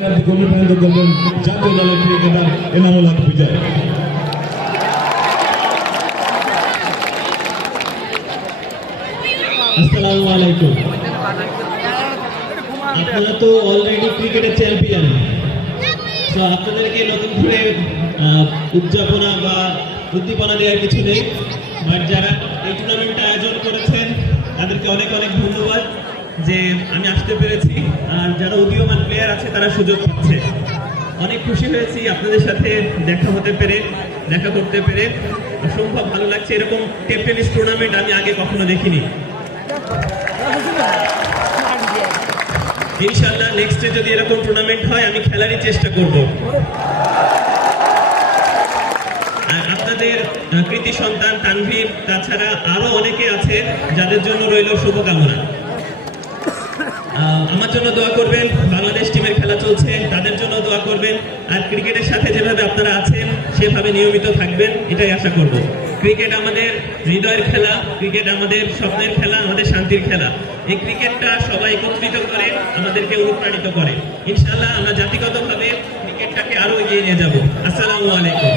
করবেন জাতীয় দলের ক্রিকেটার এনামুল হক বিজয়। আসসালামু আলাইকুম। আপনারা তো অলরেডি ক্রিকেটের চ্যাম্পিয়ন, তো আপনাদেরকে নতুন করে উদযাপনা বা উদ্দীপনা দেওয়ার কিছু নেই, বাট যারা এই টুর্নামেন্টটা আয়োজন করেছেন তাদেরকে অনেক অনেক ধন্যবাদ যে আমি আসতে পেরেছি, আর যারা উদীয়মান প্লেয়ার আছে তারা সুযোগ পাচ্ছে। অনেক খুশি হয়েছি আপনাদের সাথে দেখা করতে পেরে, অসম্ভব ভালো লাগছে। এরকম টেপ টেনিস টুর্নামেন্ট আমি আগে কখনো দেখিনি। ইনশাআল্লাহ নেক্সটে যদি এরকম টুর্নামেন্ট হয় আমি খেলারই চেষ্টা করব। আর আপনাদের কৃতি সন্তান তানভীর, তাছাড়া আরো অনেকে আছে যাদের জন্য রইল শুভকামনা। আমার জন্য দোয়া করবেন, বাংলাদেশ টিমের খেলা চলছে তাদের জন্য দোয়া করবেন, আর ক্রিকেটের সাথে যেভাবে আপনারা আছেন সেভাবে নিয়মিত থাকবেন, এটাই আশা করব। ক্রিকেট আমাদের হৃদয়ের খেলা, ক্রিকেট আমাদের স্বপ্নের খেলা, আমাদের শান্তির খেলা। এই ক্রিকেটটা সবাই একত্রিত করে আমাদেরকে অনুপ্রাণিত করে। ইনশাআল্লাহ আমরা জাতিগতভাবে ক্রিকেটটাকে আরো এগিয়ে নিয়ে যাব। আসসালামু আলাইকুম।